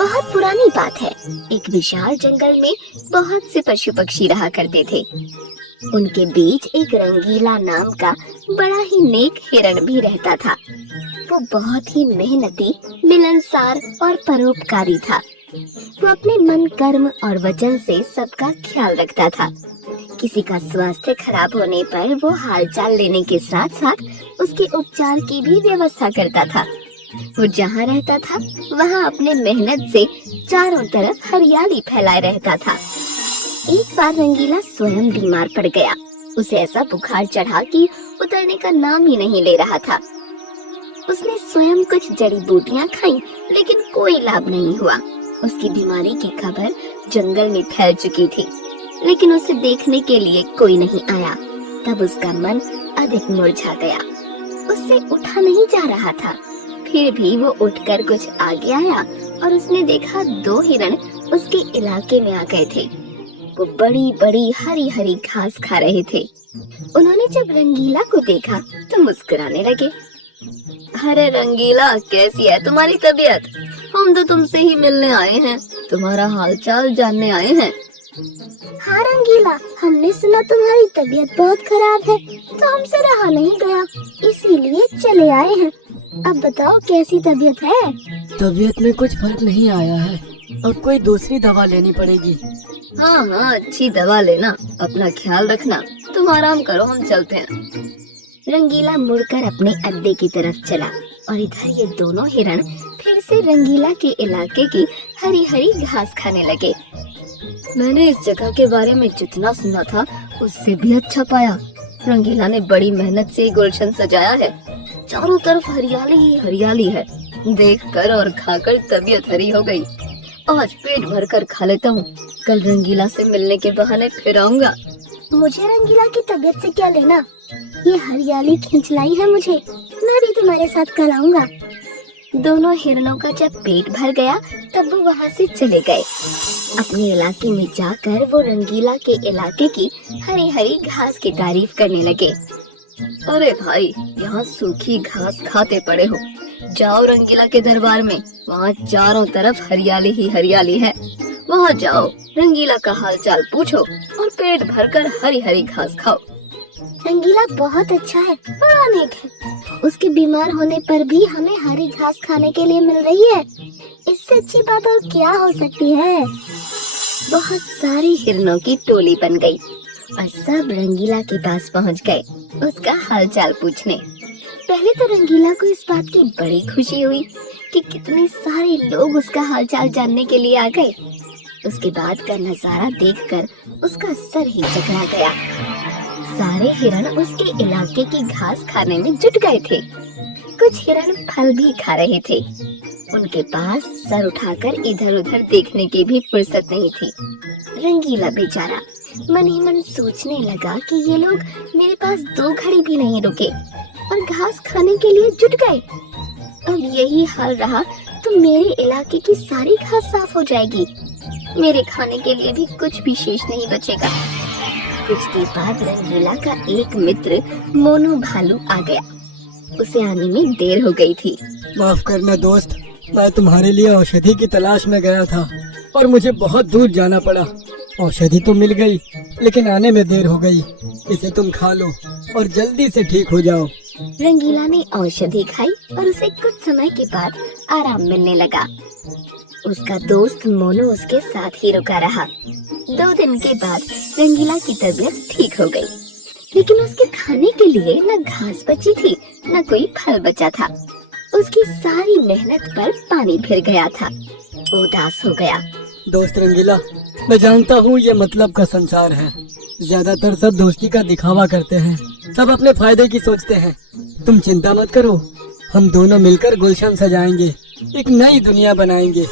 बहुत पुरानी बात है। एक विशाल जंगल में बहुत से पशु पक्षी रहा करते थे। उनके बीच एक रंगीला नाम का बड़ा ही नेक हिरण भी रहता था। वो बहुत ही मेहनती, मिलनसार और परोपकारी था। वो अपने मन, कर्म और वचन से सबका ख्याल रखता था। किसी का स्वास्थ्य खराब होने पर वो हालचाल लेने के साथ साथ उसके उपचार की भी व्यवस्था करता था। वो जहाँ रहता था वहाँ अपने मेहनत से चारों तरफ हरियाली फैलाए रहता था। एक बार रंगीला स्वयं बीमार पड़ गया। उसे ऐसा बुखार चढ़ा कि उतरने का नाम ही नहीं ले रहा था। उसने स्वयं कुछ जड़ी बूटियां खाई, लेकिन कोई लाभ नहीं हुआ। उसकी बीमारी की खबर जंगल में फैल चुकी थी, लेकिन उसे देखने के लिए कोई नहीं आया। तब उसका मन अधिक मुरझा गया। उससे उठा नहीं जा रहा था। फिर भी वो उठकर कुछ आगे आया और उसने देखा 2 हिरण उसके इलाके में आ गए थे। वो बड़ी बड़ी हरी हरी घास खा रहे थे। उन्होंने जब रंगीला को देखा तो मुस्कुराने लगे। अरे रंगीला, कैसी है तुम्हारी तबीयत? हम तो तुमसे ही मिलने आए हैं, तुम्हारा हालचाल जानने आए हैं। हाँ रंगीला, हमने सुना तुम्हारी तबीयत बहुत खराब है, तो हमसे रहा नहीं गया, इसीलिए चले आए हैं। अब बताओ कैसी तबीयत है? तबीयत में कुछ फर्क नहीं आया है, अब कोई दूसरी दवा लेनी पड़ेगी। हाँ, अच्छी दवा लेना, अपना ख्याल रखना। तुम आराम करो, हम चलते हैं। रंगीला मुड़कर अपने अड्डे की तरफ चला और इधर ये दोनों हिरण फिर से रंगीला के इलाके की हरी हरी घास खाने लगे। मैंने इस जगह के बारे में जितना सुना था उससे भी अच्छा पाया। रंगीला ने बड़ी मेहनत से गुलशन सजाया है। चारों तरफ हरियाली ही हरियाली है। देखकर और खाकर तबीयत हरी हो गई। आज पेट भर कर खा लेता हूँ, कल रंगीला से मिलने के बहाने फिर आऊंगा। मुझे रंगीला की तबीयत से क्या लेना? ये हरियाली खींच लाई है मुझे। मैं भी तुम्हारे साथ कल आऊंगा। दोनों हिरणों का जब पेट भर गया तब वो वहाँ से चले गए। अपने इलाके में जाकर वो रंगीला के इलाके की हरी हरी घास की तारीफ करने लगे। अरे भाई, यहाँ सूखी घास खाते पड़े हो। जाओ रंगीला के दरबार में, वहाँ चारों तरफ हरियाली ही हरियाली है। वहाँ जाओ, रंगीला का हालचाल पूछो और पेट भरकर हरी हरी घास खाओ। रंगीला बहुत अच्छा है, बड़ा नेक है। उसके बीमार होने पर भी हमें हरी घास खाने के लिए मिल रही है। इससे अच्छी बात और क्या हो सकती है? बहुत सारी हिरणों की टोली बन गई और सब रंगीला के पास पहुँच गए उसका हालचाल पूछने। पहले तो रंगीला को इस बात की बड़ी खुशी हुई कि कितने सारे लोग उसका हालचाल जानने के लिए आ गए। उसके बाद का नजारा देखकर उसका सर ही चकरा गया। सारे हिरण उसके इलाके की घास खाने में जुट गए थे। कुछ हिरण फल भी खा रहे थे। उनके पास सर उठाकर इधर उधर देखने की भी फुर्सत नहीं थी। रंगीला बेचारा मन ही मन सोचने लगा कि ये लोग मेरे पास 2 घड़ी भी नहीं रुके और घास खाने के लिए जुट गए। अब यही हाल रहा तो मेरे इलाके की सारी घास साफ हो जाएगी। मेरे खाने के लिए भी कुछ भी शेष नहीं बचेगा। कुछ देर बाद रंगीला का एक मित्र मोनू भालू आ गया। उसे आने में देर हो गई थी। माफ करना दोस्त, मैं तुम्हारे लिए औषधि की तलाश में गया था और मुझे बहुत दूर जाना पड़ा। औषधि तो मिल गई, लेकिन आने में देर हो गई। इसे तुम खा लो और जल्दी से ठीक हो जाओ। रंगीला ने औषधि खाई और उसे कुछ समय के बाद आराम मिलने लगा। उसका दोस्त मोनू उसके साथ ही रुका रहा। 2 दिन के बाद रंगीला की तबीयत ठीक हो गई, लेकिन उसके खाने के लिए न घास बची थी न कोई फल बचा था। उसकी सारी मेहनत पर पानी फिर गया था। वो उदास हो गया। दोस्त रंगीला, मैं जानता हूँ ये मतलब का संसार है। ज्यादातर सब दोस्ती का दिखावा करते हैं, सब अपने फायदे की सोचते हैं। तुम चिंता मत करो, हम दोनों मिलकर गुलशन सजाएंगे, एक नई दुनिया बनाएंगे।